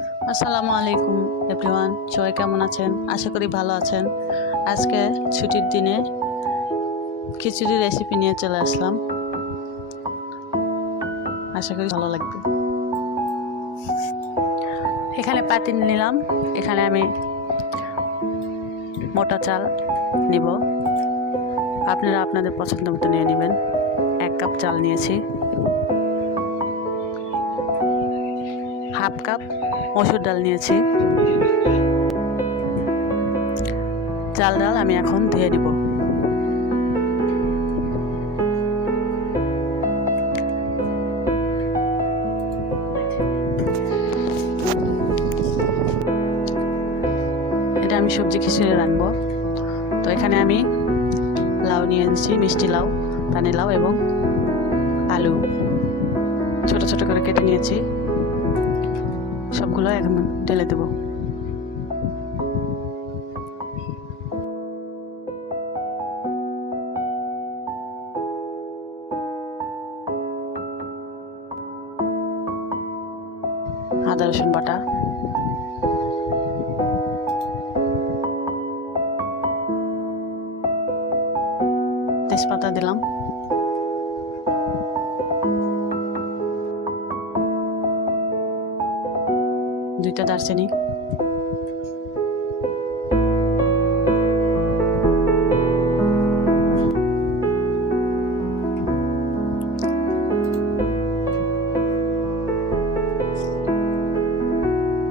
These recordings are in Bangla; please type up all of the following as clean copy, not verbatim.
আসসালামু আলাইকুম এভরিওয়ান, সবাই কেমন আছেন? আশা করি ভালো আছেন। আজকে ছুটির দিনে খিচুড়ি রেসিপি নিয়ে চলে আসলাম। আশা করি ভালো লাগবে। এখানে পাতিল নিলাম। এখানে আমি মোটা চাল নিব। আপনারা আপনাদের পছন্দ মতো নিয়ে নেবেন। 1 কাপ চাল নিয়েছি। হাফ কাপ মসুর ডাল নিয়েছি। চাল ডাল আমি এখন ধুয়ে নিব। এটা আমি সবজি খিচুড়ি রাখবো। তো এখানে আমি লাউ নিয়ে এনেছি, মিষ্টি লাউ, পানি লাউ এবং আলু ছোট ছোট করে কেটে নিয়েছি। সবগুলো এখন ঢেলে দেব। আদা রসুন বাটা, তেজপাতা দিলাম, দুইটা দারচিনি,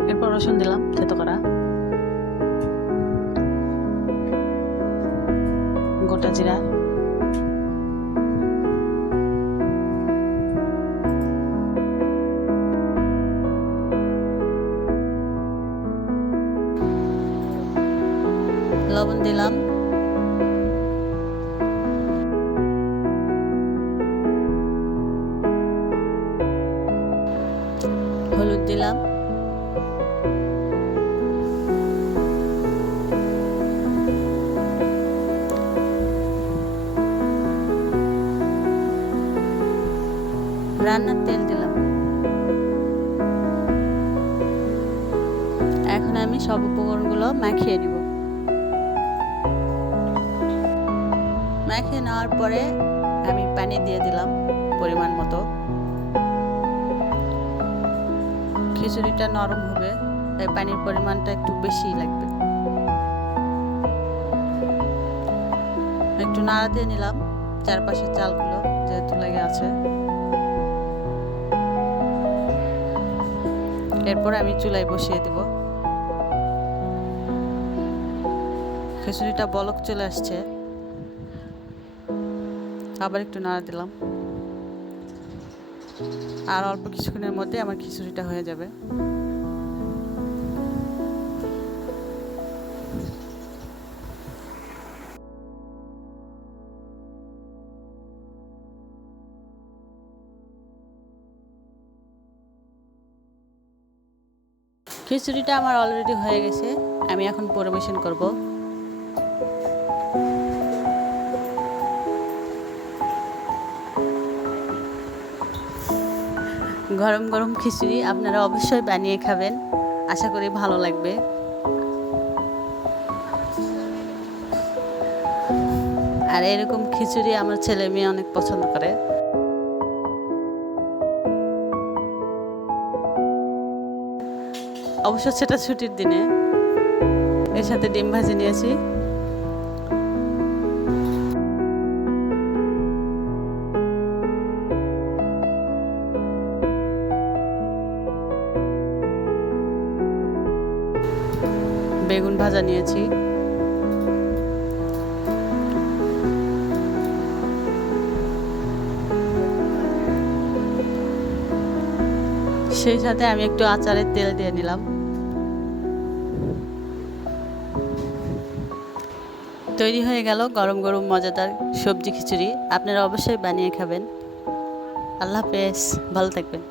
এরপর রসুন দিলাম থেতো করা, গোটা জিরা, লবণ দিলাম, হলুদ দিলাম, রান্নার তেল দিলাম। এখন আমি সব উপকরণগুলো মাখিয়ে নিব। মাখিয়ে নেওয়ার পরে আমি পানি দিয়ে দিলাম পরিমাণ মতো। খিচুড়িটা নরম হবে, তাই পানির পরিমাণটা একটু বেশিই লাগবে। একটু নাড়া দিয়ে নিলাম চারপাশের চালগুলো যেহেতু লেগে আছে। এরপর আমি চুলায় বসিয়ে দেব। খিচুড়িটা বলক চলে আসছে, আবার একটু নাড়া দিলাম। আর অল্প কিছুক্ষণের মধ্যে আমার খিচুড়িটা হয়ে যাবে। খিচুড়িটা আমার অলরেডি হয়ে গেছে, আমি এখন পরিবেশন করব। গরম গরম খিচুড়ি আপনারা অবশ্যই বানিয়ে খাবেন, আশা করি ভালো লাগবে। আর এরকম খিচুড়ি আমার ছেলে মেয়ে অনেক পছন্দ করে। অবশ্য সেটা ছুটির দিনে। এর সাথে ডিম ভাজি নিয়েছি। বেগুন ভাজা নিয়েছি। সেই সাথে আমি একটু আচারের তেল দিয়ে নিলাম। তৈরি হয়ে গেল গরম গরম মজাদার সবজি খিচুড়ি। আপনারা অবশ্যই বানিয়ে খাবেন। আল্লাহ হাফেজ, ভালো থাকবেন।